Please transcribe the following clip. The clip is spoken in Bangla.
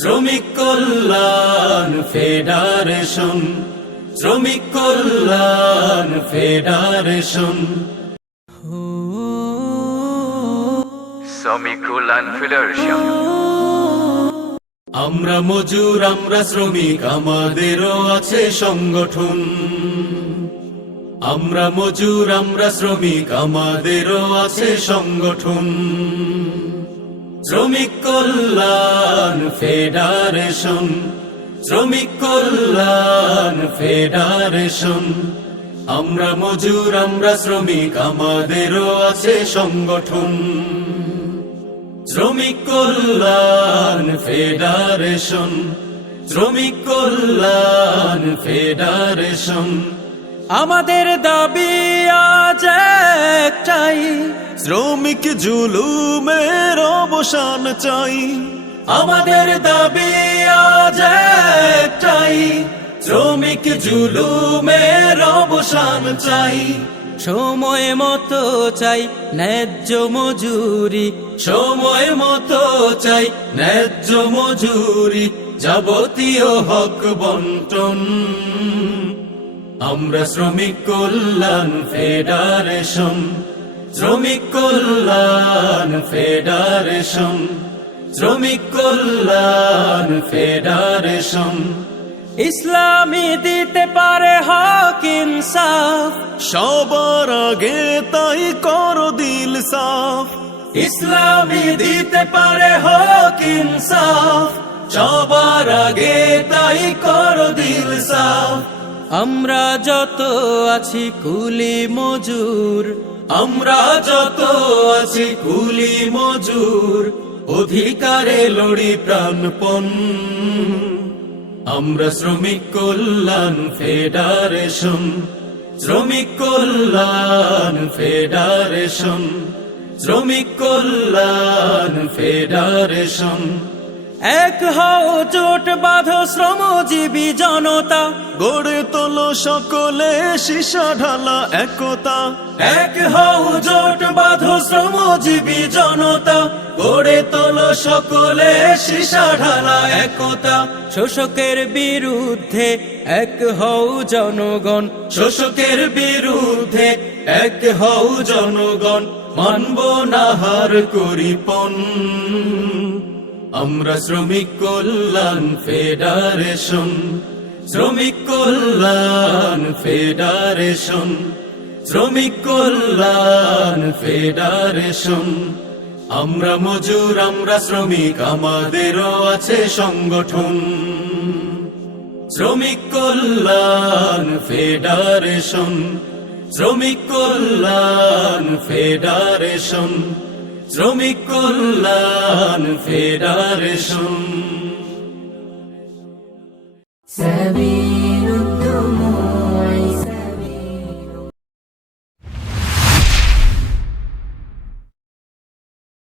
শ্রমিক কল্যাণ ফেডারেশন, শ্রমিক কল্যাণ ফেডারেশন। শ্রমিক কল্যাণ ফেডারেশন। আমরা মজুর, আমরা শ্রমিক, আমাদেরও আছে সংগঠন। আমরা মজুর, আমরা শ্রমিক, আমাদেরও আছে সংগঠন। শ্রমিক কল্যাণ ফেডারেশন, শ্রমিক কল্যাণ ফেডারেশন। আমরা মজুর, আমরা শ্রমিক, আমাদেরও আছে সংগঠন। শ্রমিক কল্যাণ ফেডারেশন, শ্রমিক কল্যাণ ফেডারেশন। আমাদের দাবি আজ একটাই, শ্রমিক জুলুমের অবসান চাই। আমাদের দাবি আজ একটাই, শ্রমিক জুলুমের অবসান চাই। সময় মতো চাই ন্যায্য মজুরি, সময় মতো চাই ন্যায্য মজুরি, যাবতীয় হক বন্টন। আমরা শ্রমিক কল্যাণ ফেডারেশন, শ্রমিক কল্যাণ ফেডারেশন, শ্রমিক কল্যাণ ফেডারেশন। ইসলামী দিতে পারে হক ইনসাফ, সবার আগে তাই করো দিল সাফ। ইসলামী দিতে পারে হক ইনসাফ, সবার আগে তাই করো দিল সাফ। আমরা যত আছি কুলি মজুর, আমরা যত আছি কুলি মজুর, অধিকারে লড়ি প্রাণপণ। আমরা শ্রমিক কল্যাণ ফেডারেশন, শ্রমিক কল্যাণ ফেডারেশন, শ্রমিক কল্যাণ ফেডারেশন। এক হও জোট বাঁধো শ্রমজীবী জনতা, গড়ে তোলো সকলে সীসা ঢালা একতা। এক হও জোট বাঁধো শ্রমজীবী জনতা, গড়ে তোলো সকলে সীসা ঢালা একতা। শোষকের বিরুদ্ধে এক হও জনগণ, শোষকের বিরুদ্ধে এক হও জনগণ, মানব না হার করিপন। আমরা শ্রমিক কল্যাণ ফেডারেশন, শ্রমিক কল্যাণ ফেডারেশন, শ্রমিক কল্যাণ ফেডারেশন। আমরা মজুর, আমরা শ্রমিক, আমাদেরও আছে সংগঠন। শ্রমিক কল্যাণ ফেডারেশন, শ্রমিক কল্যাণ ফেডারেশন, শ্রমিক কল্যাণ ফেডারেশন।